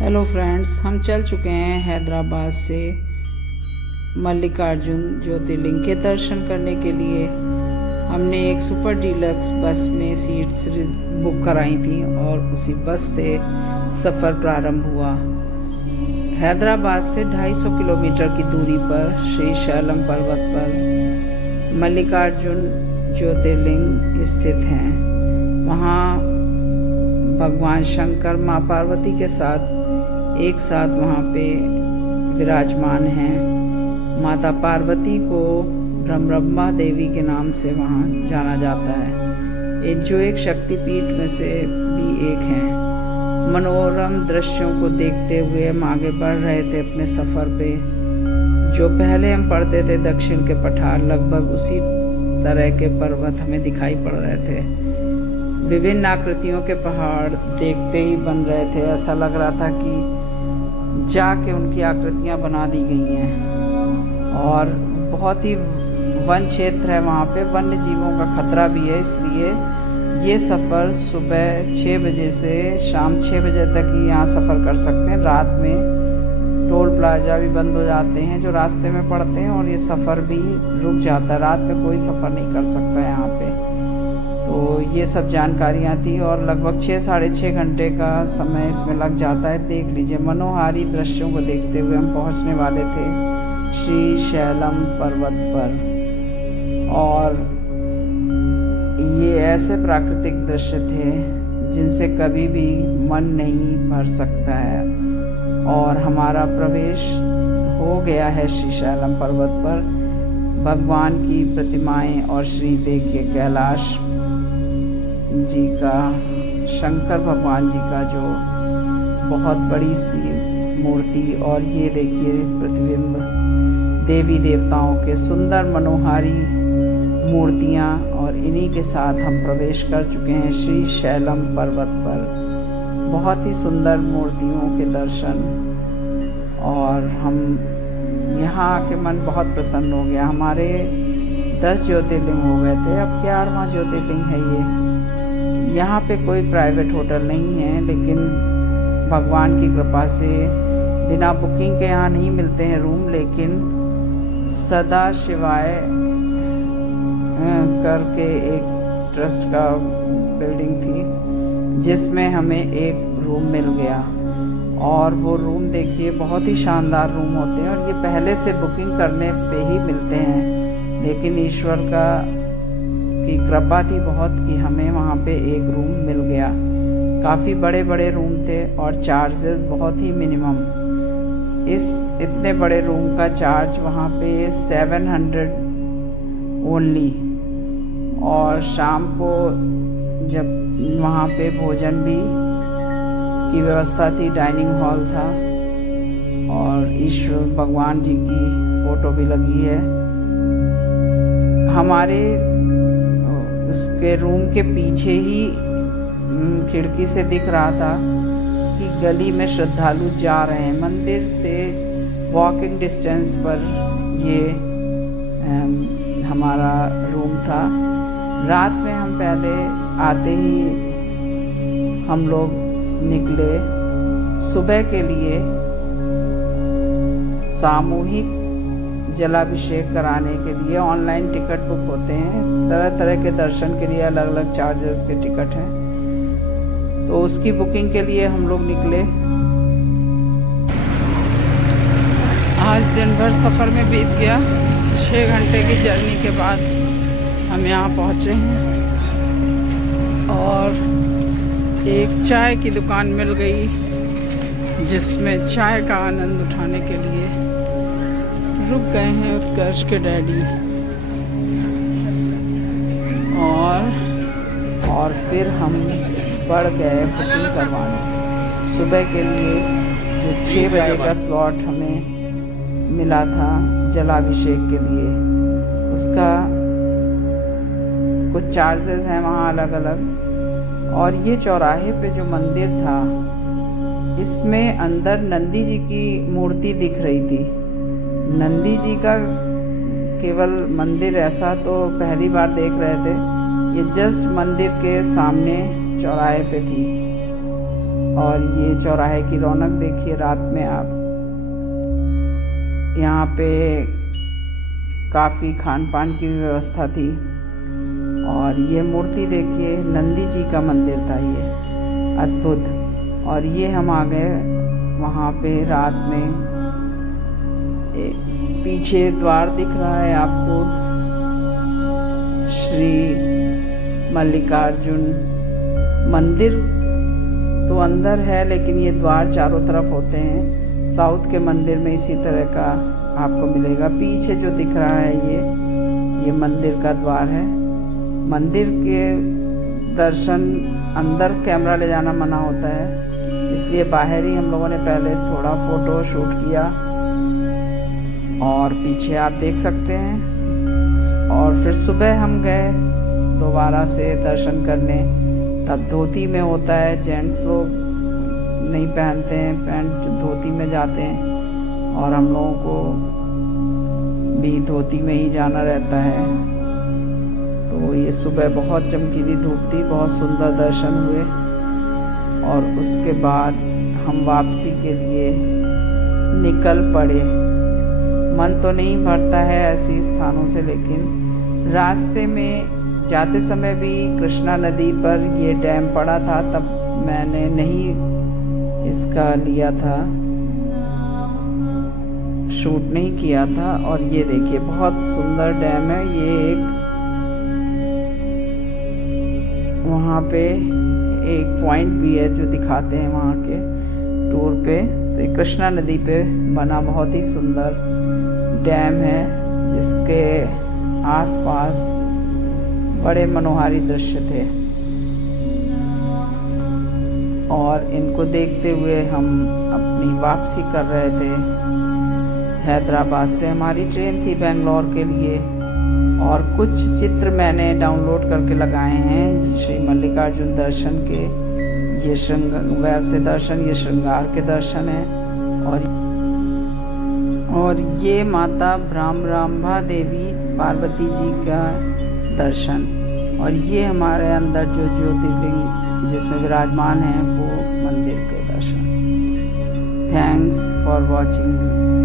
Hello friends, हम चल चुके हैं हैदराबाद से मल्लिकार्जुन ज्योतिर्लिंग के दर्शन करने के लिए। हमने एक सुपर डीलक्स बस में सीट्स बुक कराई थी और उसी बस से सफ़र प्रारंभ हुआ। हैदराबाद से 250 किलोमीटर की दूरी पर श्री शैलम पर्वत पर मल्लिकार्जुन ज्योतिर्लिंग स्थित हैं। वहाँ भगवान शंकर माँ पार्वती के साथ एक साथ वहाँ पे विराजमान हैं। माता पार्वती को ब्रह्मा देवी के नाम से वहाँ जाना जाता है, जो एक शक्तिपीठ में से भी एक हैं। मनोरम दृश्यों को देखते हुए हम आगे बढ़ रहे थे अपने सफ़र पे। जो पहले हम पढ़ते थे दक्षिण के पठार, लगभग उसी तरह के पर्वत हमें दिखाई पड़ रहे थे। विभिन्न आकृतियों के पहाड़ देखते ही बन रहे थे। ऐसा लग रहा था कि जाके उनकी आकृतियाँ बना दी गई हैं। और बहुत ही वन क्षेत्र है वहाँ पे, वन्य जीवों का खतरा भी है, इसलिए ये सफ़र सुबह 6 बजे से शाम 6 बजे तक ही यहाँ सफ़र कर सकते हैं। रात में टोल प्लाजा भी बंद हो जाते हैं जो रास्ते में पड़ते हैं और ये सफ़र भी रुक जाता है। रात में कोई सफ़र नहीं कर सकता यहाँ पे। तो ये सब जानकारियाँ थी और लगभग 6-6.5 घंटे का समय इसमें लग जाता है। देख लीजिए, मनोहारी दृश्यों को देखते हुए हम पहुँचने वाले थे श्री शैलम पर्वत पर। और ये ऐसे प्राकृतिक दृश्य थे जिनसे कभी भी मन नहीं भर सकता है। और हमारा प्रवेश हो गया है श्री शैलम पर्वत पर। भगवान की प्रतिमाएं और श्री देखिए कैलाश जी का, शंकर भगवान जी का जो बहुत बड़ी सी मूर्ति, और ये देखिए प्रतिबिंब देवी देवताओं के सुंदर मनोहारी मूर्तियाँ। और इन्हीं के साथ हम प्रवेश कर चुके हैं श्री शैलम पर्वत पर। बहुत ही सुंदर मूर्तियों के दर्शन, और हम यहाँ आके मन बहुत प्रसन्न हो गया। हमारे 10 ज्योतिर्लिंग हो गए थे, अब 11वां ज्योतिर्लिंग है ये। यहाँ पे कोई प्राइवेट होटल नहीं है, लेकिन भगवान की कृपा से बिना बुकिंग के यहाँ नहीं मिलते हैं रूम। लेकिन सदा शिवाय करके एक ट्रस्ट का बिल्डिंग थी जिसमें हमें एक रूम मिल गया। और वो रूम देखिए, बहुत ही शानदार रूम होते हैं और ये पहले से बुकिंग करने पे ही मिलते हैं। लेकिन ईश्वर की कृपा थी बहुत कि हमें वहाँ पे एक रूम मिल गया। काफ़ी बड़े बड़े रूम थे और चार्जेस बहुत ही मिनिमम। इतने बड़े रूम का चार्ज वहाँ पे 700 ओनली। और शाम को जब वहाँ पे भोजन भी की व्यवस्था थी, डाइनिंग हॉल था और ईश्वर भगवान जी की फ़ोटो भी लगी है। हमारे उसके रूम के पीछे ही खिड़की से दिख रहा था कि गली में श्रद्धालु जा रहे हैं। मंदिर से वॉकिंग डिस्टेंस पर ये हमारा रूम था। रात में हम पहले आते ही हम लोग निकले सुबह के लिए सामूहिक जलाभिषेक कराने के लिए। ऑनलाइन टिकट बुक होते हैं, तरह तरह के दर्शन के लिए अलग अलग चार्जेस के टिकट हैं। तो उसकी बुकिंग के लिए हम लोग निकले। आज दिन भर सफ़र में बीत गया। 6 घंटे की जर्नी के बाद हम यहाँ पहुँचे हैं और एक चाय की दुकान मिल गई जिसमें चाय का आनंद उठाने के लिए रुक गए हैं उत्कर्ष के डैडी। और फिर हम बढ़ गए बुकिंग करवाने सुबह के लिए। जो 6 बजे का स्लॉट हमें मिला था जलाभिषेक के लिए, उसका कुछ चार्जेस हैं वहाँ अलग अलग। और ये चौराहे पे जो मंदिर था, इसमें अंदर नंदी जी की मूर्ति दिख रही थी। नंदी जी का केवल मंदिर ऐसा तो पहली बार देख रहे थे। ये जस्ट मंदिर के सामने चौराहे पे थी और ये चौराहे की रौनक देखिए रात में आप। यहाँ पे काफ़ी खान पान की व्यवस्था थी। और ये मूर्ति देखिए, नंदी जी का मंदिर था ये, अद्भुत। और ये हम आ गए वहाँ पे रात में। पीछे द्वार दिख रहा है आपको, श्री मल्लिकार्जुन मंदिर तो अंदर है, लेकिन ये द्वार चारों तरफ होते हैं। साउथ के मंदिर में इसी तरह का आपको मिलेगा। पीछे जो दिख रहा है ये मंदिर का द्वार है। मंदिर के दर्शन अंदर कैमरा ले जाना मना होता है, इसलिए बाहर ही हम लोगों ने पहले थोड़ा फोटो शूट किया। और पीछे आप देख सकते हैं। और फिर सुबह हम गए दोबारा से दर्शन करने। तब धोती में होता है, जेंट्स लोग नहीं पहनते हैं पैंट, धोती में जाते हैं। और हम लोगों को भी धोती में ही जाना रहता है। तो ये सुबह बहुत चमकीली धूप थी, बहुत सुंदर दर्शन हुए। और उसके बाद हम वापसी के लिए निकल पड़े। मन तो नहीं भरता है ऐसी स्थानों से, लेकिन रास्ते में जाते समय भी कृष्णा नदी पर ये डैम पड़ा था, तब मैंने नहीं इसका लिया था, शूट नहीं किया था। और ये देखिए बहुत सुंदर डैम है ये। एक वहाँ पे एक पॉइंट भी है जो दिखाते हैं वहाँ के टूर पे। तो ये कृष्णा नदी पे बना बहुत ही सुंदर डैम है, जिसके आसपास बड़े मनोहारी दृश्य थे। और इनको देखते हुए हम अपनी वापसी कर रहे थे। हैदराबाद से हमारी ट्रेन थी बेंगलोर के लिए। और कुछ चित्र मैंने डाउनलोड करके लगाए हैं श्री मल्लिकार्जुन दर्शन के। ये वैसे दर्शन, ये श्रृंगार के दर्शन हैं। और ये माता भ्रामरांभा देवी पार्वती जी का दर्शन। और ये हमारे अंदर जो ज्योतिर्लिंग जिसमें विराजमान है वो मंदिर के दर्शन। Thanks for watching.